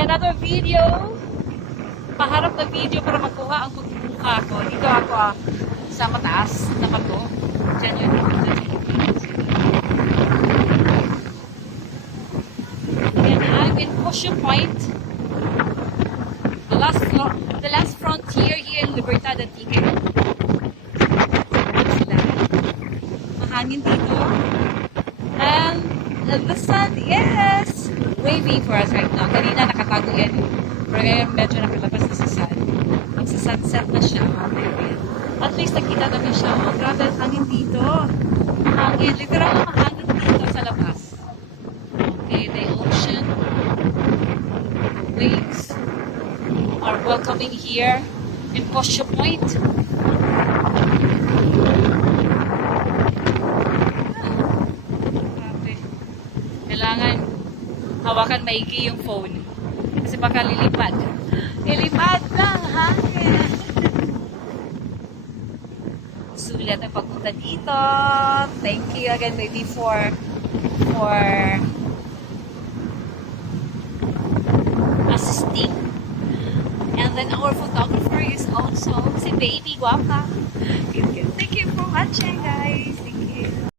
Okay, another video. Paharap na video para makuha ang pagmumukha ko. Dito ako sa mataas na bato. Diyan yung and I'm in Posho Point. The last frontier here in Libertad Antique. Mahangin dito. And the sun is waving for us right now. Kanina nakatago yan. Pero ngayon medyo nakalabas na sa sun. Magsa-sunset na siya. At least nakita namin siya. Oh, grabe ang hangin dito. Mahangin. Literal na mahangin dito sa labas. Okay, the ocean. The waves are welcoming here in Posho Point. Kailangan hawakan maigi yung phone. Kasi baka lilipad. Lilipad lang, hangin. Sulit ang pagpunta dito. Thank you again, baby, for assisting. And then our photographer is also si Baby Guapa. Thank you for watching, guys. Thank you.